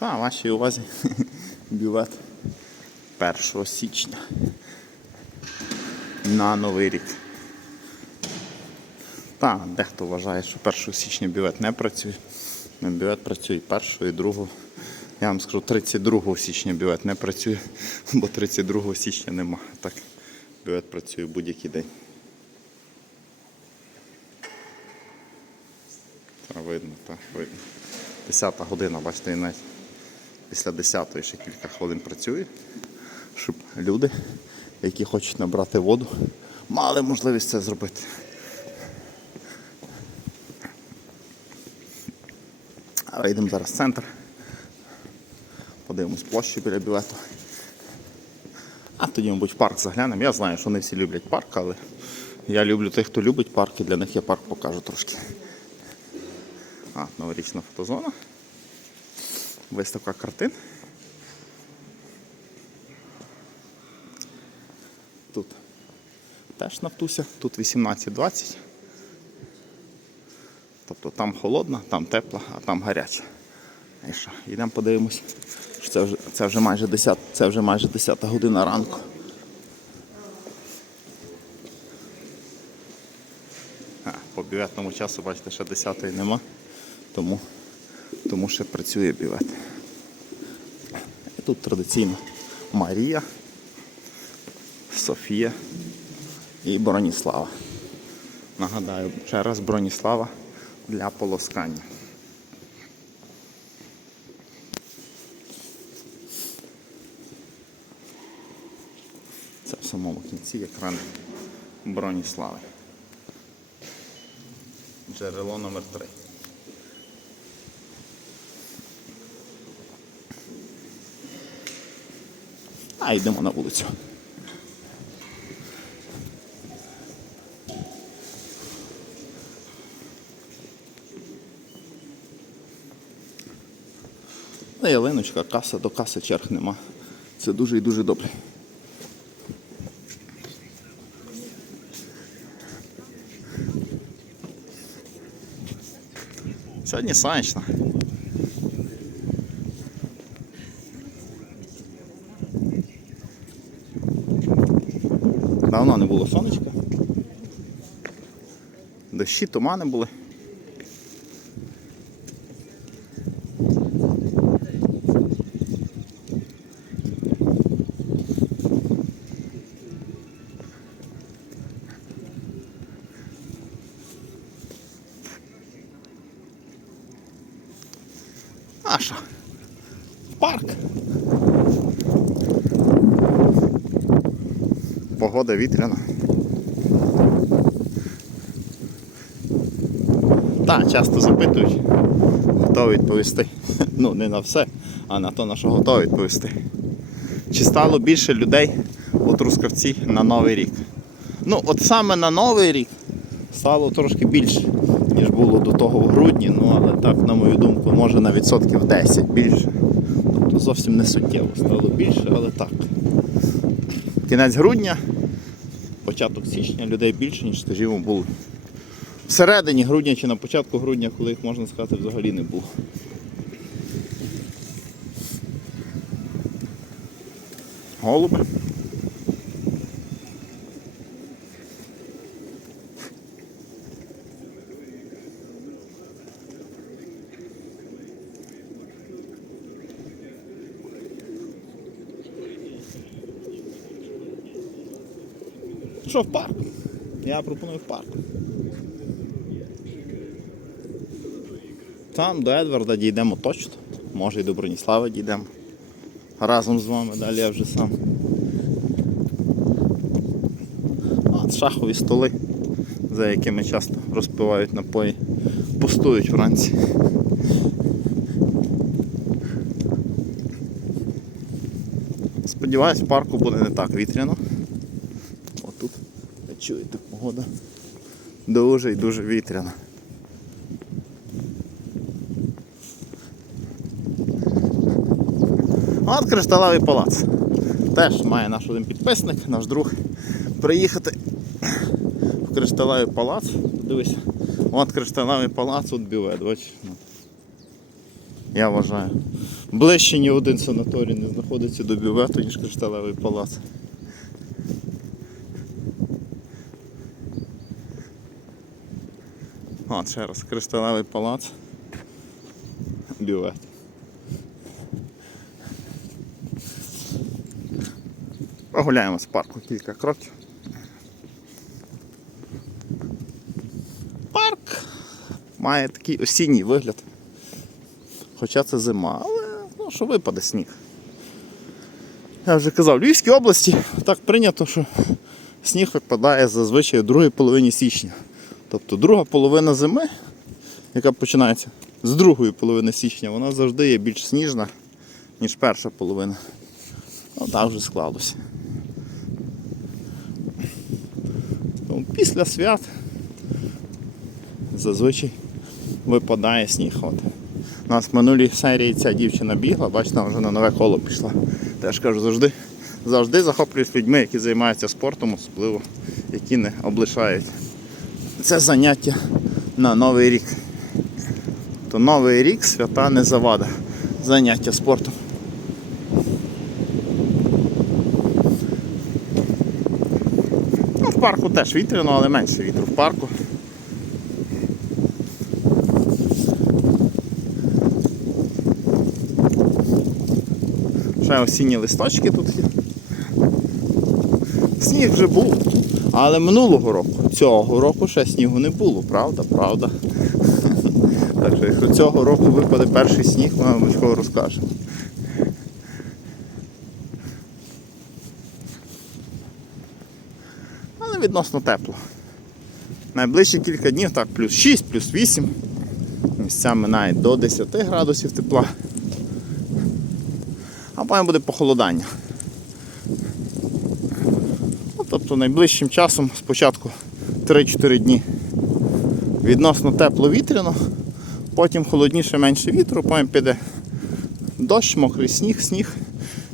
Та, вашій увазі бювет 1 січня на Новий рік. Та, дехто вважає, що 1 січня бювет не працює. Бювет працює 1 і 2. Я вам скажу, 32 січня бювет не працює, бо 32 січня нема. Так, бювет працює будь-який день. Та видно, так, видно. 10 година, бачите, і навіть після 10 ще кілька хвилин працює, щоб люди, які хочуть набрати воду, мали можливість це зробити. А вийдемо зараз в центр. Подивимось площу біля бювету. А тоді, мабуть, в парк заглянемо. Я знаю, що не всі люблять парк, але я люблю тих, хто любить парк, і для них я парк покажу трошки. А, новорічна фотозона. Виставка картин. Тут теж нафтуся, тут 18-20. Тобто там холодна, там тепла, а там гаряча. І що? Йдемо подивимось. що Це вже, це вже майже 10, це вже майже 10 година ранку. А, по бюветному часу, бачите, ще 10 нема, тому, тому ще працює бювет. Тут традиційно Марія, Софія і Броніслава. Нагадаю, ще раз Броніслава для полоскання. Це в самому кінці екран Броніслави. Джерело номер 3 А йдемо на вулицю. На ялиночка, каса до каси черг нема. Це дуже і дуже добре. Сьогодні сонячно. Давно не було сонечка. Дощі, тумани були. А що? Парк. Погода вітряна. Так, часто запитують, готовий відповісти. Ну, не на все, а на то, на що готовий відповісти. Чи стало більше людей у Трускавці на Новий рік? Ну, от саме на Новий рік стало трошки більше, ніж було до того в грудні, ну але так, на мою думку, може на відсотків 10 більше. Тобто зовсім не суттєво стало більше, але так. Кінець грудня, початок січня людей більше, ніж скажімо, було. В середині грудня чи на початку грудня, коли їх можна сказати, взагалі не було. Голуби. Що в парк? Я пропоную в парк. Там до Едварда дійдемо точно. Може і до Броніслава дійдемо. Разом з вами, далі я вже сам. От шахові столи, за якими часто розпивають напої, пустують вранці. Сподіваюсь, в парку буде не так вітряно. Чуєте, погода дуже і дуже вітряна. От кришталевий палац. Теж має наш один підписник, наш друг, приїхати в кришталевий палац. Дивись, от кришталевий палац, от бювет, бачиш. Я вважаю. Ближче ні один санаторій не знаходиться до бювету, ніж кришталевий палац. А, ще раз, кришталевий палац. Бювет. Погуляємо з парку кілька кроків. Парк має такий осінній вигляд. Хоча це зима, але ну, що випаде сніг. Я вже казав, в Львівській області так прийнято, що сніг випадає зазвичай у другій половині січня. Тобто друга половина зими, яка починається з другої половини січня, вона завжди є більш сніжна, ніж перша половина. Ну так вже склалося. Тому після свят зазвичай випадає сніг. От. У нас в минулій серії ця дівчина бігла, бачите, вже на нове коло пішла. Теж кажу, завжди, завжди захоплююсь людьми, які займаються спортом, особливо які не облишають. Це заняття на Новий рік. То Новий рік свята не завада. Заняття спортом. Ну, в парку теж вітряно, але менше вітру в парку. Ще осінні листочки тут є. Сніг вже був, але минулого року, цього року ще снігу не було, правда, правда. Так що якщо цього року випаде перший сніг, ми вам обов'язково розкажемо. Але відносно тепло. Найближчі кілька днів так, плюс 6, плюс 8. Місцями навіть до 10 градусів тепла. А потім буде похолодання. Тобто найближчим часом спочатку 3-4 дні відносно тепло вітряно, потім холодніше менше вітру, потім піде дощ, мокрий сніг, сніг.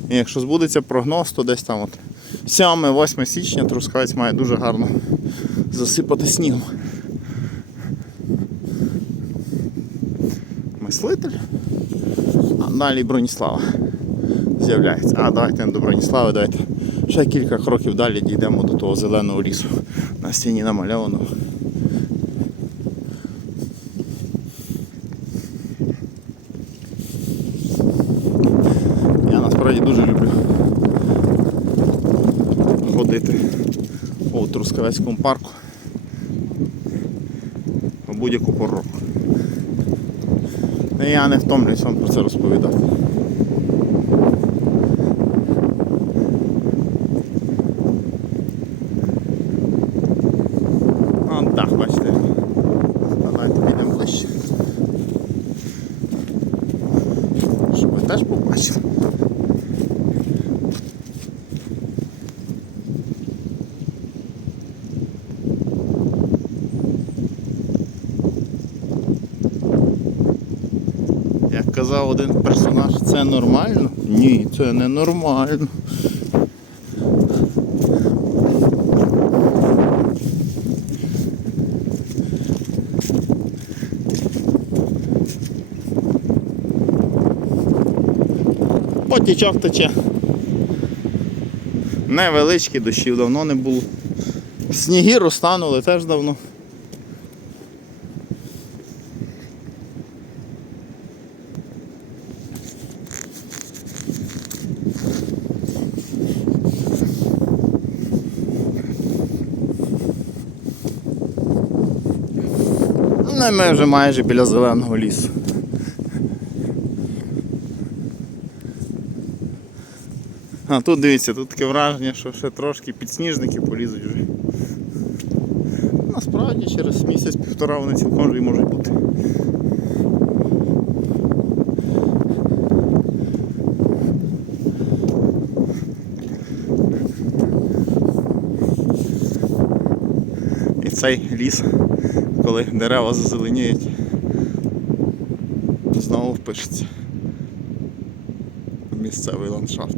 І якщо збудеться прогноз, то десь там от 7-8 січня Трускавець має дуже гарно засипати снігом. Мислитель, а далі Броніслава з'являється. А, давайте не до Броніслави, давайте ще кілька кроків далі дійдемо до того зеленого лісу. На стіні намальованого. Я насправді дуже люблю ходити у Трускавецькому парку в будь-яку пору. я не втомлююсь вам про це розповідати. А, дах, бачите. Давайте підемо ближче. Щоб ви теж побачили. Як казав один персонаж, це нормально? Ні, це не нормально. Потічок тече. Невеличкі дощів давно не було. Сніги розтанули теж давно. Ну, ми вже майже біля зеленого лісу. А тут дивіться, тут таке враження, що ще трошки підсніжники полізуть вже. Насправді через місяць-півтора вони цілком вже і можуть бути. І цей ліс, коли дерева зазеленіють, знову впишеться в місцевий ландшафт.